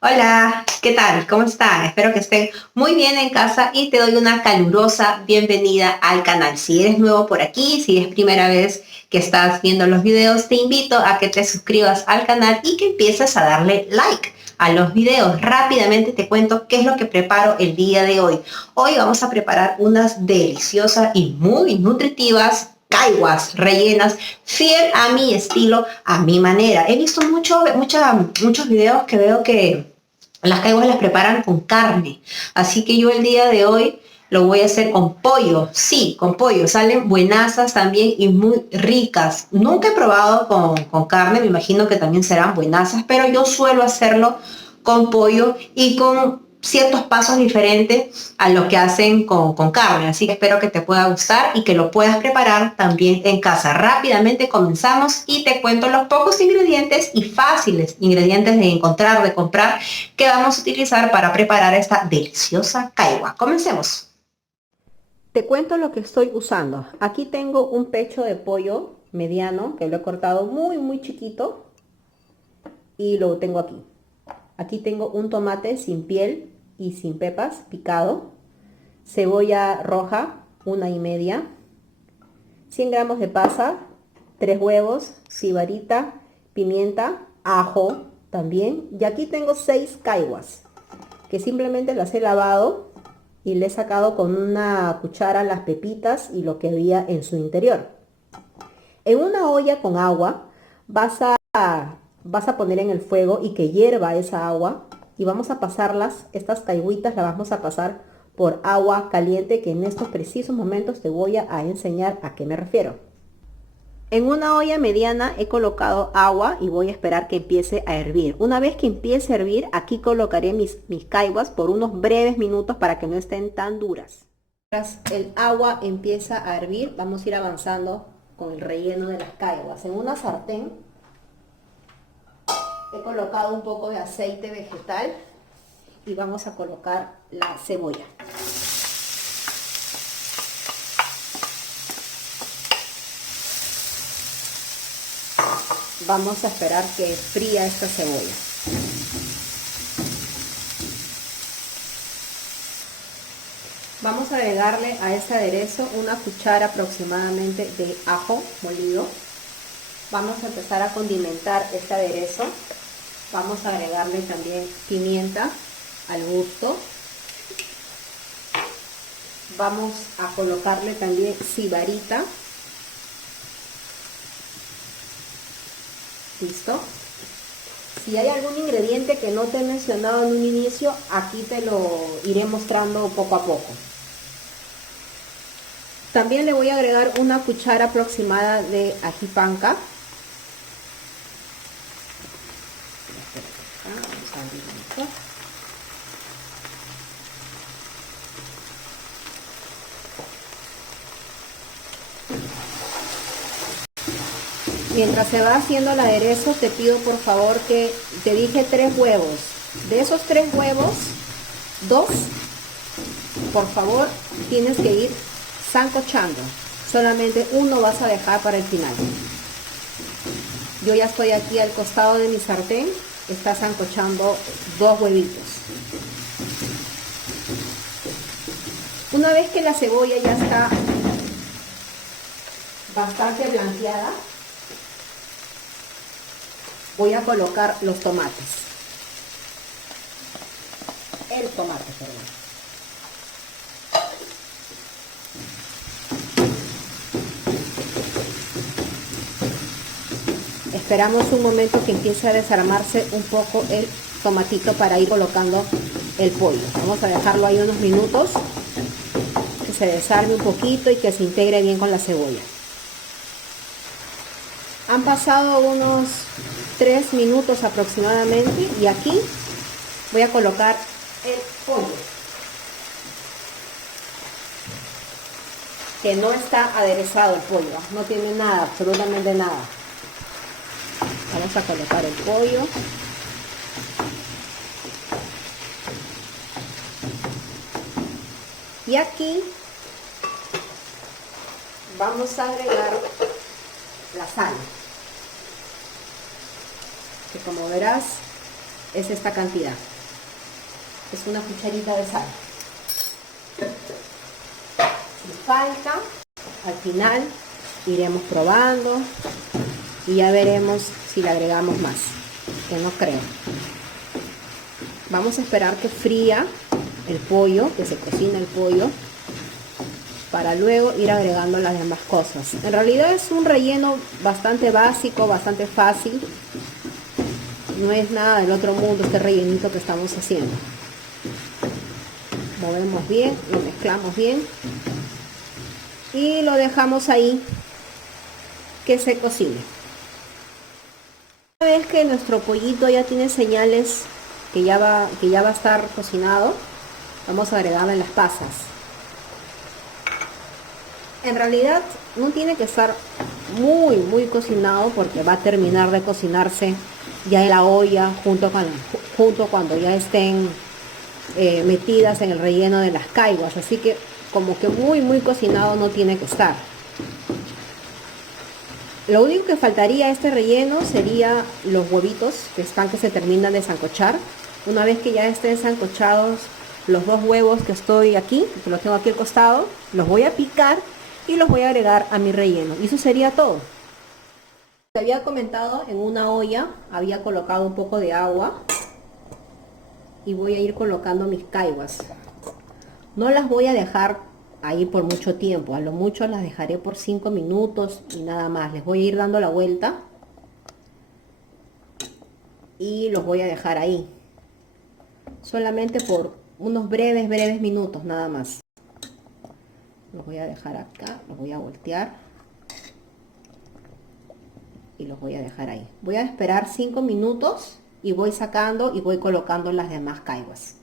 Hola, ¿qué tal? ¿Cómo están? Espero que estén muy bien en casa y te doy una calurosa bienvenida al canal. Si eres nuevo por aquí, si es primera vez que estás viendo los videos, te invito a que te suscribas al canal y que empieces a darle like a los videos. Rápidamente te cuento qué es lo que preparo el día de hoy. Hoy vamos a preparar unas deliciosas y muy nutritivas caiguas rellenas, fiel a mi estilo, a mi manera. He visto muchos videos que veo que las caiguas las preparan con carne, así que yo el día de hoy lo voy a hacer con pollo. Sí, con pollo, salen buenasas también y muy ricas. Nunca he probado con carne, me imagino que también serán buenasas, pero yo suelo hacerlo con pollo y con ciertos pasos diferentes a lo que hacen con carne. Así que espero que te pueda gustar y que lo puedas preparar también en casa. Rápidamente comenzamos y te cuento los pocos ingredientes y fáciles ingredientes de encontrar, de comprar, que vamos a utilizar para preparar esta deliciosa caigua. Comencemos. Te cuento lo que estoy usando. Aquí tengo un pecho de pollo mediano que lo he cortado muy chiquito y lo tengo aquí. Aquí tengo un tomate sin piel y sin pepas picado, cebolla roja, una y media, 100 gramos de pasa, 3 huevos, sibarita, pimienta, ajo también. Y aquí tengo 6 caiguas que simplemente las he lavado y le he sacado con una cuchara las pepitas y lo que había en su interior. En una olla con agua vas a poner en el fuego y que hierva esa agua y vamos a pasarlas, estas caigüitas las vamos a pasar por agua caliente, que en estos precisos momentos te voy a enseñar a qué me refiero. En una olla mediana he colocado agua y voy a esperar que empiece a hervir. Una vez que empiece a hervir, aquí colocaré mis caiguas por unos breves minutos para que no estén tan duras. Mientras el agua empieza a hervir, vamos a ir avanzando con el relleno de las caiguas. En una sartén he colocado un poco de aceite vegetal y vamos a colocar la cebolla. Vamos a esperar que fría esta cebolla. Vamos a agregarle a este aderezo una cuchara aproximadamente de ajo molido. Vamos a empezar a condimentar este aderezo. Vamos a agregarle también pimienta al gusto. Vamos a colocarle también sibarita. ¿Listo? Si hay algún ingrediente que no te he mencionado en un inicio, aquí te lo iré mostrando poco a poco. También le voy a agregar una cuchara aproximada de ají panca. Mientras se va haciendo el aderezo, te pido por favor que te dije 3 huevos. De esos 3 huevos, 2, por favor, tienes que ir sancochando. Solamente uno vas a dejar para el final. Yo ya estoy aquí al costado de mi sartén. Está sancochando 2 huevitos. Una vez que la cebolla ya está bastante blanqueada, voy a colocar los tomates. El tomate, perdón. Esperamos un momento que empiece a desarmarse un poco el tomatito para ir colocando el pollo. Vamos a dejarlo ahí unos minutos, que se desarme un poquito y que se integre bien con la cebolla. Han pasado unos 3 minutos aproximadamente y aquí voy a colocar el pollo, que no está aderezado el pollo, no tiene nada, absolutamente nada. Vamos a colocar el pollo. Y aquí vamos a agregar la sal, que como verás es esta cantidad. Es una cucharita de sal. Si falta, al final iremos probando y ya veremos si le agregamos más, que no creo. Vamos a esperar que fría el pollo, que se cocine el pollo, para luego ir agregando las demás cosas. En realidad es un relleno bastante básico, bastante fácil. No es nada del otro mundo este rellenito que estamos haciendo. Movemos bien, lo mezclamos bien y lo dejamos ahí que se cocine. Una vez que nuestro pollito ya tiene señales que ya va a estar cocinado, vamos a agregarle las pasas. En realidad no tiene que estar muy cocinado, porque va a terminar de cocinarse ya en la olla junto cuando ya estén metidas en el relleno de las caiguas, así que como que muy cocinado no tiene que estar. Lo único que faltaría a este relleno sería los huevitos que se terminan de sancochar. Una vez que ya estén sancochados los 2 huevos que estoy aquí, que los tengo aquí al costado, los voy a picar y los voy a agregar a mi relleno. Y eso sería todo. Te había comentado, en una olla había colocado un poco de agua y voy a ir colocando mis caiguas. No las voy a dejar ahí por mucho tiempo, a lo mucho las dejaré por 5 minutos y nada más. Les voy a ir dando la vuelta y los voy a dejar ahí solamente por unos breves minutos nada más. Los voy a dejar acá, los voy a voltear y los voy a dejar ahí. Voy a esperar 5 minutos y voy sacando y voy colocando las demás caiguas.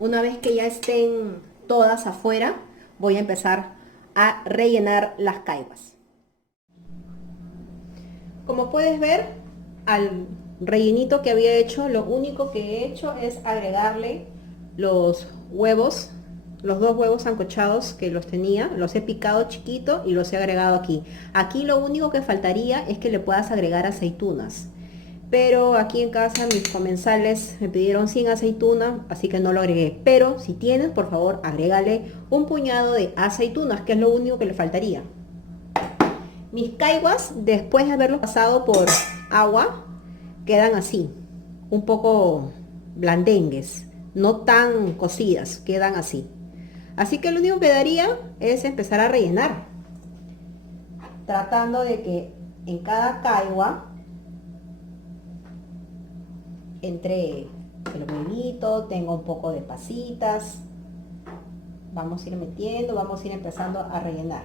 Una vez que ya estén todas afuera, voy a empezar a rellenar las caiguas. Como puedes ver, al rellenito que había hecho, lo único que he hecho es agregarle los huevos, los 2 huevos sancochados que los tenía, los he picado chiquito y los he agregado aquí. Aquí lo único que faltaría es que le puedas agregar aceitunas, pero aquí en casa mis comensales me pidieron sin aceituna, así que no lo agregué. Pero si tienes, por favor, agrégale un puñado de aceitunas, que es lo único que le faltaría. Mis caiguas, después de haberlos pasado por agua, quedan así, un poco blandengues, no tan cocidas, quedan así. Así que lo único que daría es empezar a rellenar, tratando de que en cada caigua entre el huevito, tengo un poco de pasitas. Vamos a ir metiendo, vamos a ir empezando a rellenar.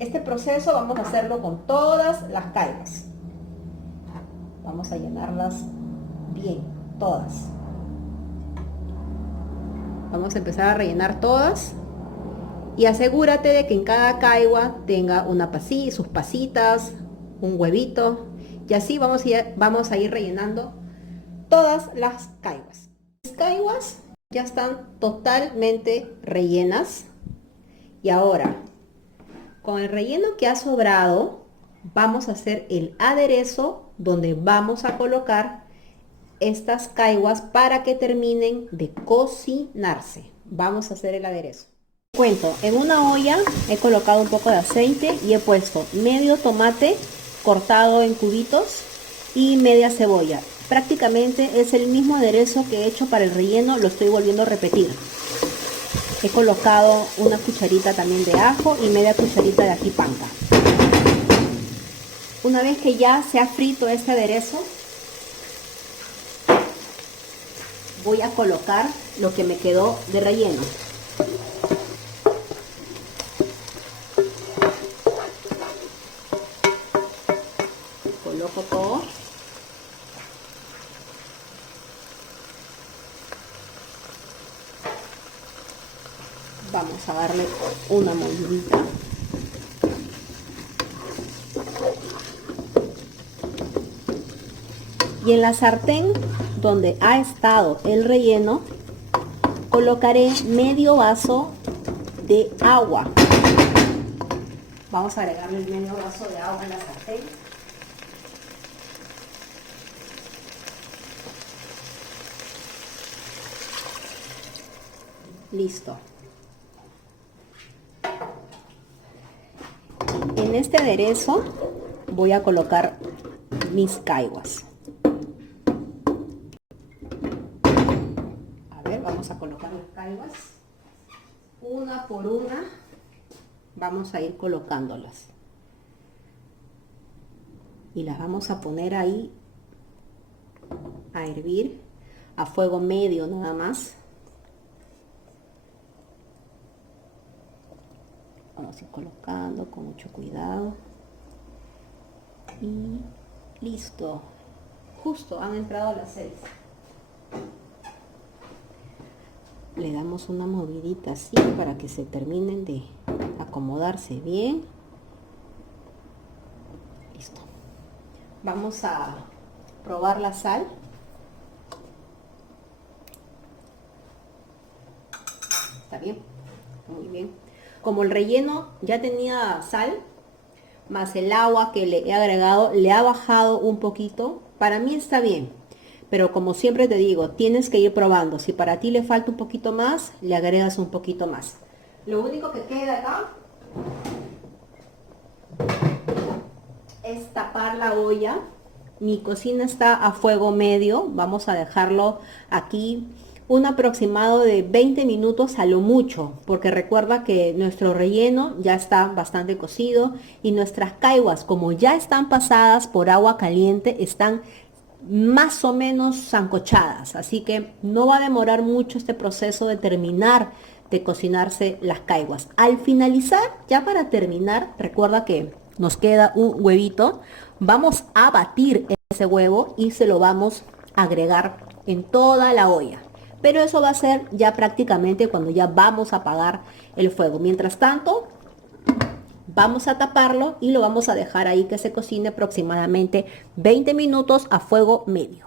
Este proceso vamos a hacerlo con todas las caiguas. Vamos a llenarlas bien, todas. Vamos a empezar a rellenar todas. Y asegúrate de que en cada caigua tenga una pasita, sus pasitas, un huevito. Y así vamos a ir rellenando todas las caiguas. Las caiguas ya están totalmente rellenas. Y ahora, con el relleno que ha sobrado, vamos a hacer el aderezo donde vamos a colocar estas caiguas para que terminen de cocinarse. Vamos a hacer el aderezo. Cuento, en una olla he colocado un poco de aceite y he puesto medio tomate cortado en cubitos y media cebolla. Prácticamente es el mismo aderezo que he hecho para el relleno, lo estoy volviendo a repetir. He colocado una cucharita también de ajo y media cucharita de ají panca. Una vez que ya se ha frito este aderezo, voy a colocar lo que me quedó de relleno. Coloco todo. Vamos a darle una mordidita. Y en la sartén donde ha estado el relleno, colocaré medio vaso de agua. Vamos a agregarle el medio vaso de agua en la sartén. Listo. En este aderezo voy a colocar mis caiguas. A ver, vamos a colocar las caiguas. Una por una vamos a ir colocándolas. Y las vamos a poner ahí a hervir a fuego medio nada más. Vamos a ir colocando con mucho cuidado. Y listo. Justo han entrado las 6. Le damos una movidita así para que se terminen de acomodarse bien. Listo. Vamos a probar la sal. Está bien, muy bien. Como el relleno ya tenía sal, más el agua que le he agregado, le ha bajado un poquito. Para mí está bien, pero como siempre te digo, tienes que ir probando. Si para ti le falta un poquito más, le agregas un poquito más. Lo único que queda acá es tapar la olla. Mi cocina está a fuego medio. Vamos a dejarlo aquí un aproximado de 20 minutos a lo mucho, porque recuerda que nuestro relleno ya está bastante cocido y nuestras caiguas, como ya están pasadas por agua caliente, están más o menos sancochadas, así que no va a demorar mucho este proceso de terminar de cocinarse las caiguas. Al finalizar, ya para terminar, recuerda que nos queda un huevito. Vamos a batir ese huevo y se lo vamos a agregar en toda la olla. Pero eso va a ser ya prácticamente cuando ya vamos a apagar el fuego. Mientras tanto, vamos a taparlo y lo vamos a dejar ahí que se cocine aproximadamente 20 minutos a fuego medio.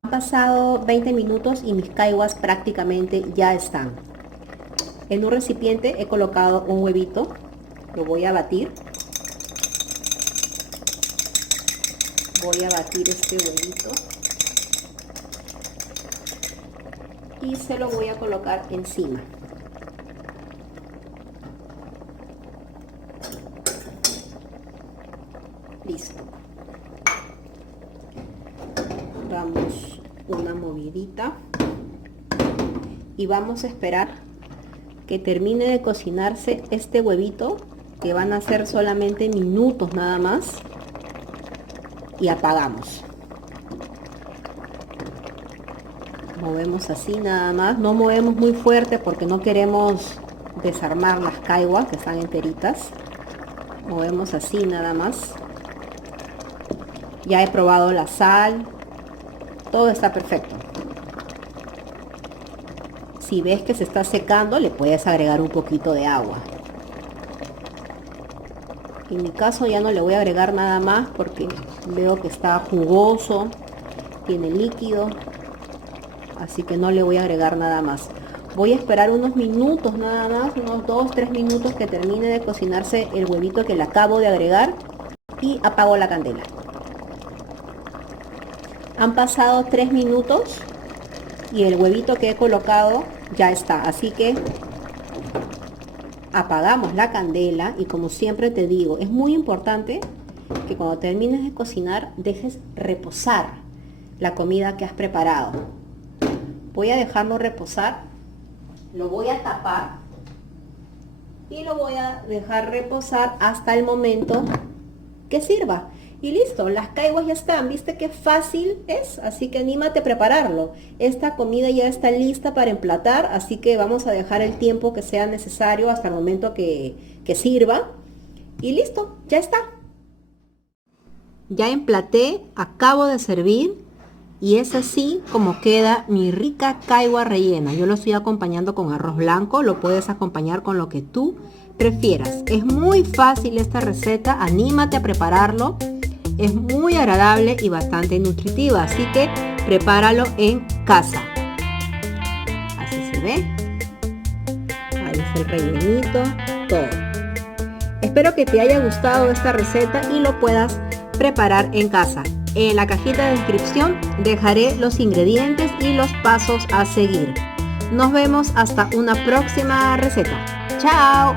Han pasado 20 minutos y mis caiguas prácticamente ya están. En un recipiente he colocado un huevito. Lo voy a batir. Voy a batir este huevito. Y se lo voy a colocar encima. Listo. Damos una movidita y vamos a esperar que termine de cocinarse este huevito, que van a ser solamente minutos nada más, y apagamos. Movemos así nada más, no movemos muy fuerte porque no queremos desarmar las caiguas que están enteritas. Movemos así nada más. Ya he probado la sal, todo está perfecto. Si ves que se está secando, le puedes agregar un poquito de agua. En mi caso ya no le voy a agregar nada más porque veo que está jugoso, tiene líquido, así que no le voy a agregar nada más. Voy a esperar unos minutos nada más, unos 2-3 minutos que termine de cocinarse el huevito que le acabo de agregar y apago la candela. Han pasado 3 minutos y el huevito que he colocado ya está, así que apagamos la candela y como siempre te digo, es muy importante que cuando termines de cocinar dejes reposar la comida que has preparado. Voy a dejarlo reposar, lo voy a tapar y lo voy a dejar reposar hasta el momento que sirva. Y listo, las caiguas ya están. ¿Viste qué fácil es? Así que anímate a prepararlo. Esta comida ya está lista para emplatar, así que vamos a dejar el tiempo que sea necesario hasta el momento que sirva. Y listo, ya está. Ya emplaté, acabo de servir y es así como queda mi rica caigua rellena. Yo lo estoy acompañando con arroz blanco, lo puedes acompañar con lo que tú prefieras. Es muy fácil esta receta, anímate a prepararlo. Es muy agradable y bastante nutritiva, así que prepáralo en casa. Así se ve. Ahí es el rellenito, todo. Espero que te haya gustado esta receta y lo puedas preparar en casa. En la cajita de descripción dejaré los ingredientes y los pasos a seguir. Nos vemos hasta una próxima receta. ¡Chao!